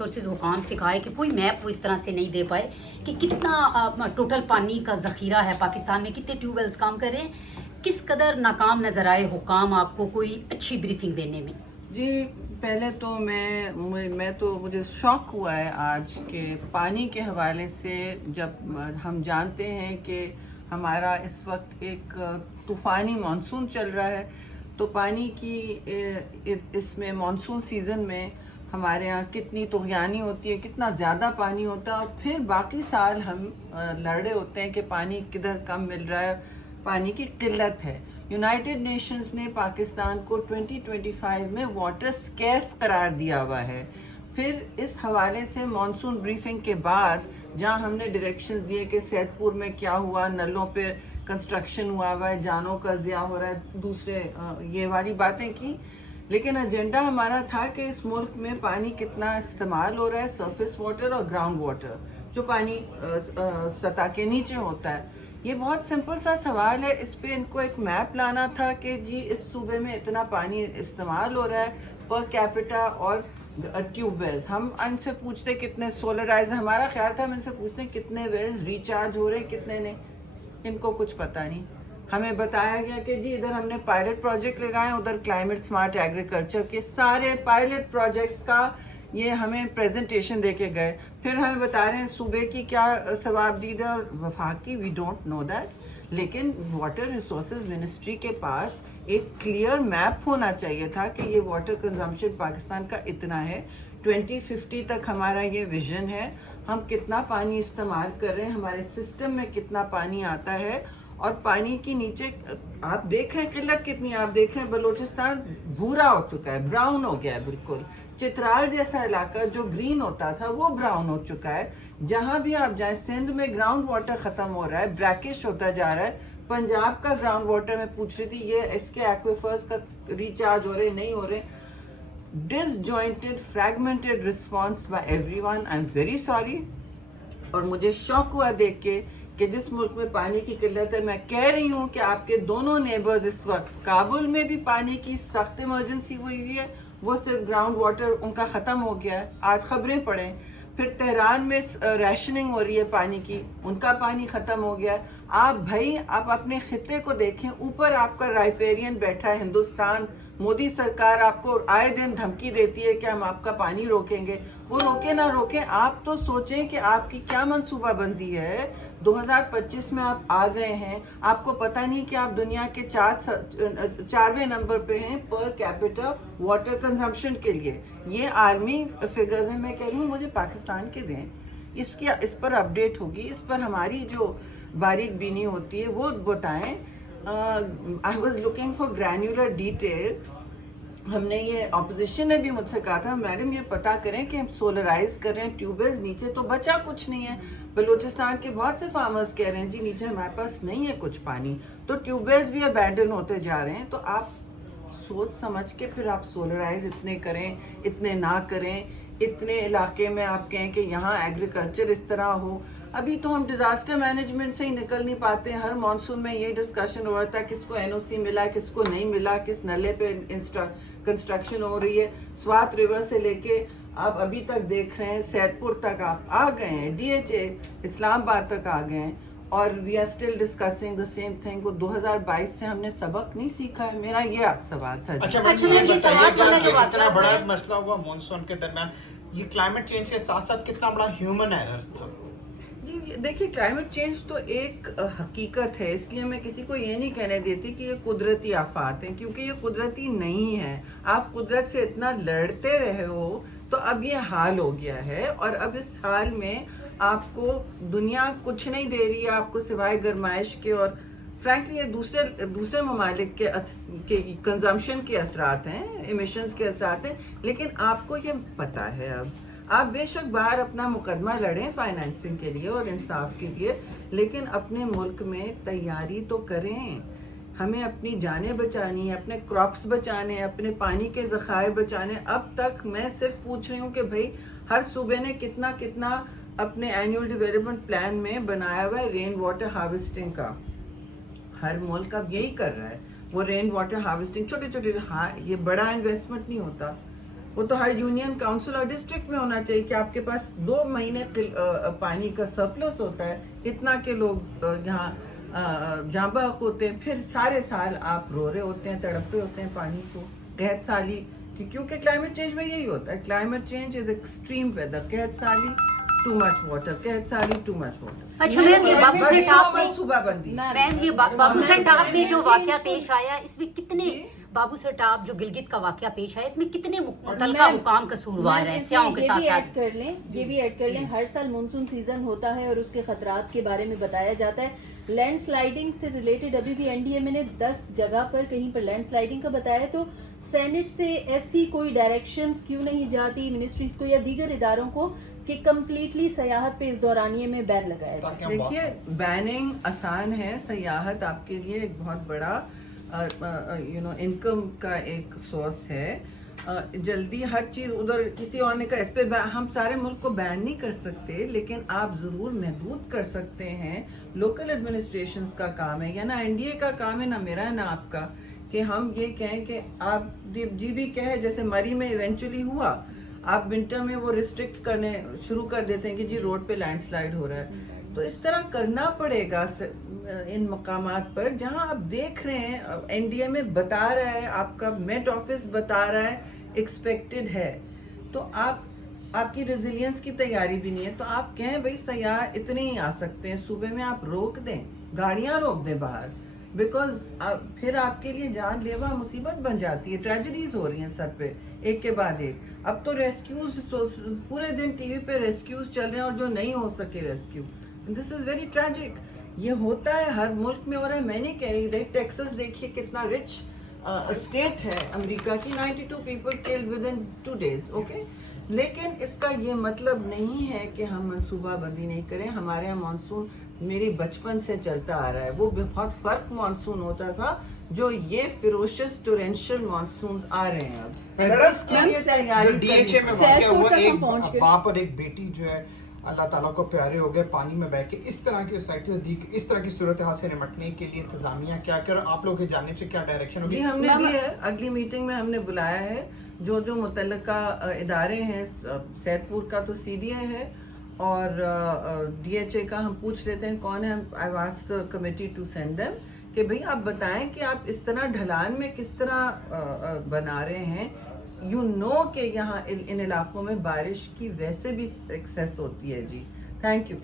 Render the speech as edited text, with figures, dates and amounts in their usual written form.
Resources وہ کہاں سے کھائے کہ کوئی میپ وہ اس طرح سے نہیں دے پائے کہ کتنا ٹوٹل پانی کا ذخیرہ ہے پاکستان میں, کتنے ٹیوب ویلز کام کر رہے ہیں, کس قدر ناکام نظر آئے حکام آپ کو کوئی اچھی بریفنگ دینے میں؟ جی پہلے تو مجھے شوق ہوا ہے آج کہ پانی کے حوالے سے, جب ہم جانتے ہیں کہ ہمارا اس وقت ایک طوفانی مانسون چل رہا ہے, تو پانی کی اس میں مانسون سیزن میں ہمارے ہاں کتنی طغیانی ہوتی ہے, کتنا زیادہ پانی ہوتا ہے, اور پھر باقی سال ہم لڑ رہے ہوتے ہیں کہ پانی کدھر کم مل رہا ہے, پانی کی قلت ہے. یونائٹڈ نیشنز نے پاکستان کو 2025 میں واٹر سکیرس قرار دیا ہوا ہے. پھر اس حوالے سے مانسون بریفنگ کے بعد جہاں ہم نے ڈائریکشنز دیے کہ سید پور میں کیا ہوا, نلوں پہ کنسٹرکشن ہوا ہے, جانوں کا ضیاع ہو رہا ہے, دوسرے یہ والی باتیں کی, لیکن ایجنڈا ہمارا تھا کہ اس ملک میں پانی کتنا استعمال ہو رہا ہے, سرفیس واٹر اور گراؤنڈ واٹر جو پانی سطح کے نیچے ہوتا ہے. یہ بہت سمپل سا سوال ہے, اس پہ ان کو ایک میپ لانا تھا کہ جی اس صوبے میں اتنا پانی استعمال ہو رہا ہے پر کیپٹا اور ٹیوب ویلز. ہم ان سے پوچھتے کتنے سولرائز, ہمارا خیال تھا ہم ان سے پوچھتے کتنے ویلز ریچارج ہو رہے ہیں کتنے نہیں, ان کو کچھ پتہ نہیں. ہمیں بتایا گیا کہ جی ادھر ہم نے پائلٹ پروجیکٹ لگائے, ادھر کلائمیٹ سمارٹ ایگریکلچر کے سارے پائلٹ پروجیکٹس کا یہ ہمیں پریزنٹیشن دے کے گئے. پھر ہمیں بتا رہے ہیں صوبے کی کیا ثوابدید ہے اور وفاق کی, وی ڈونٹ نو دیٹ. لیکن واٹر ریسورسز منسٹری کے پاس ایک کلیئر میپ ہونا چاہیے تھا کہ یہ واٹر کنزمپشن پاکستان کا اتنا ہے, 2050 تک ہمارا یہ ویژن ہے, ہم کتنا پانی استعمال کر رہے ہیں, ہمارے سسٹم میں کتنا پانی آتا ہے, اور پانی کی نیچے آپ دیکھ رہے ہیں قلت کتنی ہے. آپ دیکھ رہے ہیں بلوچستان بھورا ہو چکا ہے, براؤن ہو گیا ہے بالکل. چترال جیسا علاقہ جو گرین ہوتا تھا وہ براؤن ہو چکا ہے. جہاں بھی آپ جائیں, سندھ میں گراؤنڈ واٹر ختم ہو رہا ہے, بریکش ہوتا جا رہا ہے. پنجاب کا گراؤنڈ واٹر میں پوچھ رہی تھی, یہ اس کے ایکویفرز کا ریچارج ہو رہے نہیں ہو رہے. Disjointed fragmented response by everyone. I am very sorry. اور مجھے شوق ہوا دیکھ کے کہ جس ملک میں پانی کی قلت ہے, میں کہہ رہی ہوں کہ آپ کے دونوں نیبرز اس وقت, کابل میں بھی پانی کی سخت ایمرجنسی ہوئی ہے, وہ صرف گراؤنڈ واٹر ان کا ختم ہو گیا ہے, آج خبریں پڑھیں. پھر تہران میں ریشننگ ہو رہی ہے پانی کی, ان کا پانی ختم ہو گیا ہے. آپ اپنے خطے کو دیکھیں, اوپر آپ کا رائپیرین بیٹھا ہے ہندوستان, مودی سرکار آپ کو آئے دن دھمکی دیتی ہے کہ ہم آپ کا پانی روکیں گے. وہ روکے نہ روکیں, آپ تو سوچیں کہ آپ کی کیا منصوبہ بندی ہے. 2025 میں آپ آ گئے ہیں, آپ کو پتہ نہیں کہ آپ دنیا کے 4ویں نمبر پہ ہیں پر کیپٹا واٹر کنزمپشن کے لیے. یہ عالمی فگرز ہیں, میں کہہ رہی ہوں مجھے پاکستان کے دیں, اس پر اپڈیٹ ہوگی, اس پر ہماری جو باریک بینی ہوتی ہے وہ بتائیں. I was looking for granular detail. ہم نے یہ اپوزیشن نے بھی مجھ سے کہا تھا, میڈم یہ پتا کریں کہ ہم سولرائز کر رہے ہیں ٹیوب ویلز, نیچے تو بچا کچھ نہیں ہے. بلوچستان کے بہت سے فارمرز کہہ رہے ہیں جی نیچے ہمارے پاس نہیں ہے کچھ پانی, تو ٹیوب ویلز بھی ابینڈن ہوتے جا رہے ہیں. تو آپ سوچ سمجھ کے پھر آپ سولرائز اتنے کریں, اتنے نہ کریں. اتنے علاقے میں آپ کہیں کہ یہاں ایگریکلچر اس طرح ہو. ابھی تو ہم ڈیزاسٹر مینجمنٹ سے ہی نکل نہیں پاتے. ہر مانسون میں یہ ڈسکشن ہو رہا تھا کس کو NOC ملا, کس کو نہیں ملا, کس نلے پہ کنسٹرکشن ہو رہی ہے. سوات ریور سے لے کے آپ ابھی تک دیکھ رہے ہیں سید پور تک آپ آ گئے ہیں, DHA اسلام آباد تک آ گئے ہیں, اور we are still discussing the same thing. 2022 سے ہم نے سبق نہیں سیکھا ہے. میرا یہ سوال تھا. اچھا اتنا بڑا مسئلہ ہوا مانسون کے درمیان, یہ کلائمیٹ چینج کے ساتھ ساتھ کتنا بڑا ہیومن ایرر تھا؟ جی دیکھیے کلائمیٹ چینج تو ایک حقیقت ہے, اس لیے میں کسی کو یہ نہیں کہنے دیتی کہ یہ قدرتی آفات ہیں, کیونکہ یہ قدرتی نہیں ہے. آپ قدرت سے اتنا لڑتے رہے ہو تو اب یہ حال ہو گیا ہے, اور اب اس حال میں آپ کو دنیا کچھ نہیں دے رہی ہے آپ کو سوائے گرمائش کے, اور فرینکلی یہ دوسرے ممالک کے کنزمپشن کے اثرات ہیں, ایمیشنز کے اثرات ہیں. لیکن آپ کو یہ پتہ ہے, اب آپ بے شک باہر اپنا مقدمہ لڑیں فائنینسنگ کے لیے اور انصاف کے لیے, لیکن اپنے ملک میں تیاری تو کریں. ہمیں اپنی جانیں بچانی ہے, اپنے کراپس بچانے ہیں, اپنے پانی کے ذخائر بچانے. اب تک میں صرف پوچھ رہی ہوں کہ بھائی ہر صوبے نے کتنا اپنے اینیول ڈیولپمنٹ پلان میں بنایا ہوا ہے رین واٹر ہارویسٹنگ کا. ہر ملک اب یہی کر رہا ہے, وہ رین واٹر ہارویسٹنگ چھوٹے چھوٹے. ہاں یہ بڑا انویسٹمنٹ نہیں ہوتا, وہ تو ہر یونین کاؤنسل اور ڈسٹرکٹ میں ہونا چاہیے کہ آپ کے پاس 2 مہینے پانی کا سرپلس ہوتا ہے، اتنا کہ لوگ یہاں جاں بحق ہوتے ہیں، پھر سارے سال آپ رو رہے ہوتے ہیں، تڑپ رہے ہوتے ہیں پانی کو، قحط سالی، کیونکہ کلائمیٹ چینج میں یہی ہوتا ہے. Climate change is extreme weather, قحط سالی ٹو مچ واٹر، قحط سالی ٹو مچ واٹر. اچھا میم یہ بابو سے ٹاپ میں منصوبہ بندی میم یہ بابو سے ٹاپ میں جو واقعہ پیش آیا اس میں کتنے بابو سے ٹاپ جو گلگت کا واقعہ پیش آیا اس میں کتنے متعلقہ حکام قصوروار ہیں سیاحوں کے ساتھ ساتھ؟ یہ بھی ایڈ کر لیں ہر سال مونسون سیزن ہوتا ہے اور اس کے خطرات کے بارے میں بتایا جاتا ہے. لینڈ سلائیڈنگ سے ریلیٹڈ ابھی بھی این ڈی اے میں نے 10 جگہ پر کہیں پر لینڈ سلائیڈنگ کا بتایا ہے. تو سینٹ سے ایسی کوئی ڈائریکشنز کیوں نہیں جاتی منسٹریز کو یا دیگر اداروں کو کہ کمپلیٹلی سیاحت پہ اس دورانیے میں بین لگایا جائے؟ دیکھیے بیننگ آسان ہے، سیاحت آپ کے لیے ایک بہت بڑا انکم کا ایک سورس ہے. جلدی ہر چیز ادھر کسی اور نے کہا اس پہ ہم سارے ملک کو بین نہیں کر سکتے، لیکن آپ ضرور محدود کر سکتے ہیں. لوکل ایڈمنسٹریشنز کا کام ہے، یا نہ این ڈی اے کا کام ہے، نہ میرا ہے نہ آپ کا، کہ ہم یہ کہیں کہ آپ جی بھی کہے جیسے مری میں ایونچولی ہوا، آپ ونٹر میں وہ ریسٹرکٹ کرنے شروع کر دیتے ہیں کہ جی روڈ پہ لینڈ سلائڈ ہو رہا ہے. تو اس طرح کرنا پڑے گا ان مقامات پر جہاں آپ دیکھ رہے ہیں این ڈی اے میں بتا رہا ہے، آپ کا میٹ آفس بتا رہا ہے ایکسپیکٹڈ ہے، تو آپ کی ریزیلینس کی تیاری بھی نہیں ہے. تو آپ کہیں بھائی سیاح اتنے ہی آ سکتے ہیں، صوبے میں آپ روک دیں، گاڑیاں روک دیں باہر، بیکاز پھر آپ کے لیے جان لیوا مصیبت بن جاتی ہے. ٹریجڈیز ہو رہی ہیں سر پہ ایک کے بعد ایک. اب تو ریسکیوز پورے دن ٹی وی پہ ریسکیوز چل رہے ہیں، اور جو نہیں ہو سکے rescue, this is very tragic. یہ ہوتا ہے ہر ملک میں ہو رہا ہے. میں نہیں کہہ رہی، ٹیکسس دیکھیے کتنا رچ اسٹیٹ ہے امریکہ کی، 92 people killed with in 2 days. Okay, لیکن اس کا یہ مطلب نہیں ہے کہ ہم منصوبہ بندی نہیں کریں. ہمارے یہاں مانسون میری بچپن سے چلتا آ رہا ہے، وہ بہت فرق مانسون ہوتا تھا، جو یہ فیروشس ٹورینشل مانسونز آ رہے ہیں اب. اس کے لیے تیاری ڈی ایچ اے میں واقع ہوا ایک وہاں پر ایک بیٹی جو ہے اللہ تعالیٰ کو پیارے ہو گئے پانی میں بہ کے. اس طرح کی سائٹس دی، اس طرح کی صورتحال سے نمٹنے کے لیے انتظامیہ کیا کر آپ لوگوں کی جانب سے کیا ڈائریکشن ہوگی؟ جی ہم نے دی ہے، اگلی میٹنگ میں ہم نے بلایا ہے جو متعلقہ ادارے ہیں. سید پور کا تو سی ڈی اے ہے، اور ڈی ایچ اے کا ہم پوچھ لیتے ہیں کون ہے. آئی واسکڈ دی کمیٹی ٹو سینڈ دیم کہ بھئی آپ بتائیں کہ آپ اس طرح ڈھلان میں کس طرح بنا رہے ہیں. یو نو کہ یہاں ان علاقوں میں بارش کی ویسے بھی ایکسیس ہوتی ہے. جی تھینک یو.